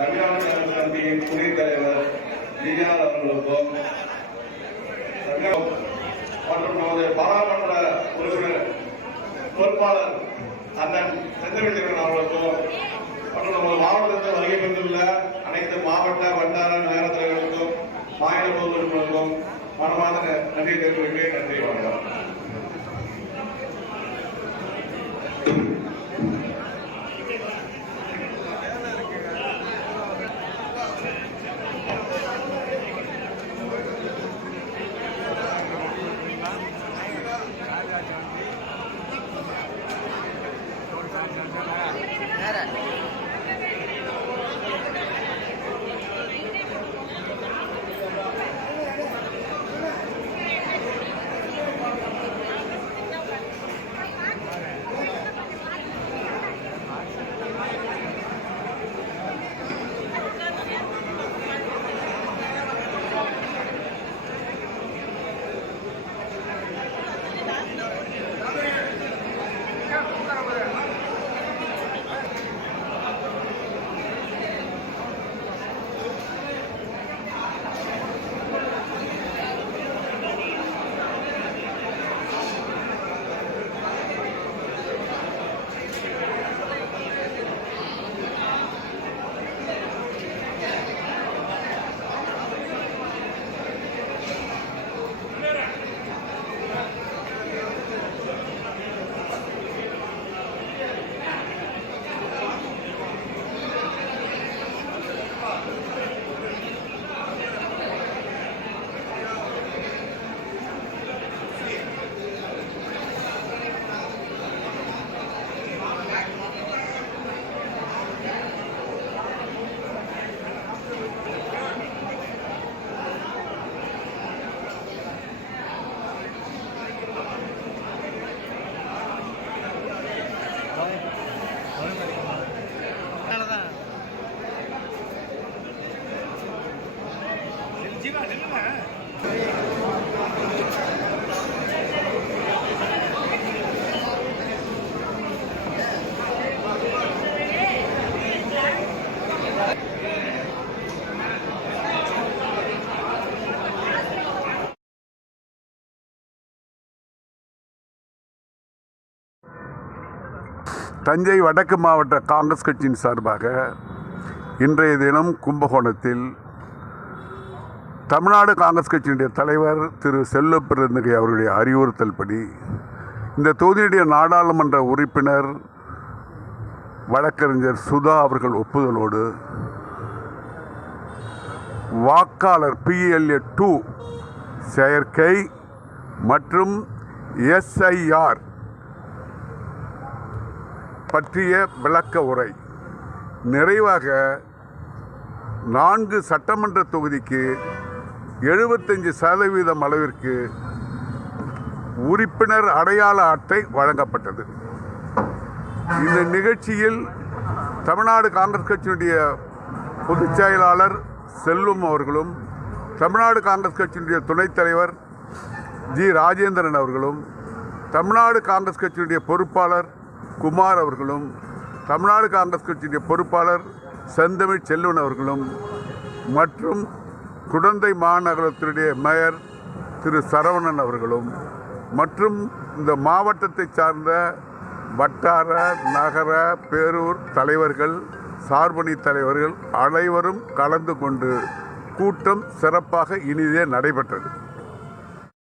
தமிழ்நாடு காங்கிரஸ் கமிட்டியின் துணைத் தலைவர் விஜயார் அவர்களுக்கும் மற்றும் நமது பாராளுமன்ற உறுப்பினர் பொறுப்பாளர் அண்ணன் செந்தமிழ்ச்செல்வன் அவர்களுக்கும் மற்றும் நமது மாவட்டத்தில் வருகை வந்துள்ள அனைத்து மாவட்ட வட்டார நகர தலைவர்களுக்கும் மாநில பொது உறுப்பினர்களுக்கும் மனமார்ந்த நன்றி தெரிவிக்கிறேன் நன்றி வணக்கம். தஞ்சை வடக்கு மாவட்ட காங்கிரஸ் கட்சியின் சார்பாக இன்றைய தினம் கும்பகோணத்தில் தமிழ்நாடு காங்கிரஸ் கட்சியினுடைய தலைவர் திரு செல்வ பிறந்தகை அவருடைய அறிவுறுத்தல்படி இந்த தொகுதியுடைய நாடாளுமன்ற உறுப்பினர் வழக்கறிஞர் சுதா அவர்கள் ஒப்புதலோடு வாக்காளர் பிஎல்ஏ டூ செயற்கை மற்றும் எஸ்ஐஆர் பற்றிய விளக்க உரை. நிறைவாக நான்கு சட்டமன்ற தொகுதிக்கு எழுபத்தஞ்சு சதவீதம் அளவிற்கு உறுப்பினர் அடையாள அட்டை வழங்கப்பட்டது. இந்த நிகழ்ச்சியில் தமிழ்நாடு காங்கிரஸ் கட்சியினுடைய பொதுச் செயலாளர் செல்வம் அவர்களும் தமிழ்நாடு காங்கிரஸ் கட்சியினுடைய துணைத் தலைவர் ஜி ராஜேந்திரன் அவர்களும் தமிழ்நாடு காங்கிரஸ் கட்சியினுடைய பொறுப்பாளர் குமார் அவர்களும் தமிழ்நாடு காங்கிரஸ் கட்சியினுடைய பொறுப்பாளர் செந்தமிழ் செல்வன் அவர்களும் மற்றும் குடந்தை மாநகரத்தினுடைய மேயர் திரு சரவணன் அவர்களும் மற்றும் இந்த மாவட்டத்தை சார்ந்த வட்டார நகர பேரூர் தலைவர்கள் சார்பணி தலைவர்கள் அனைவரும் கலந்து கொண்டு கூட்டம் சிறப்பாக இனிதே நடைபெற்றது.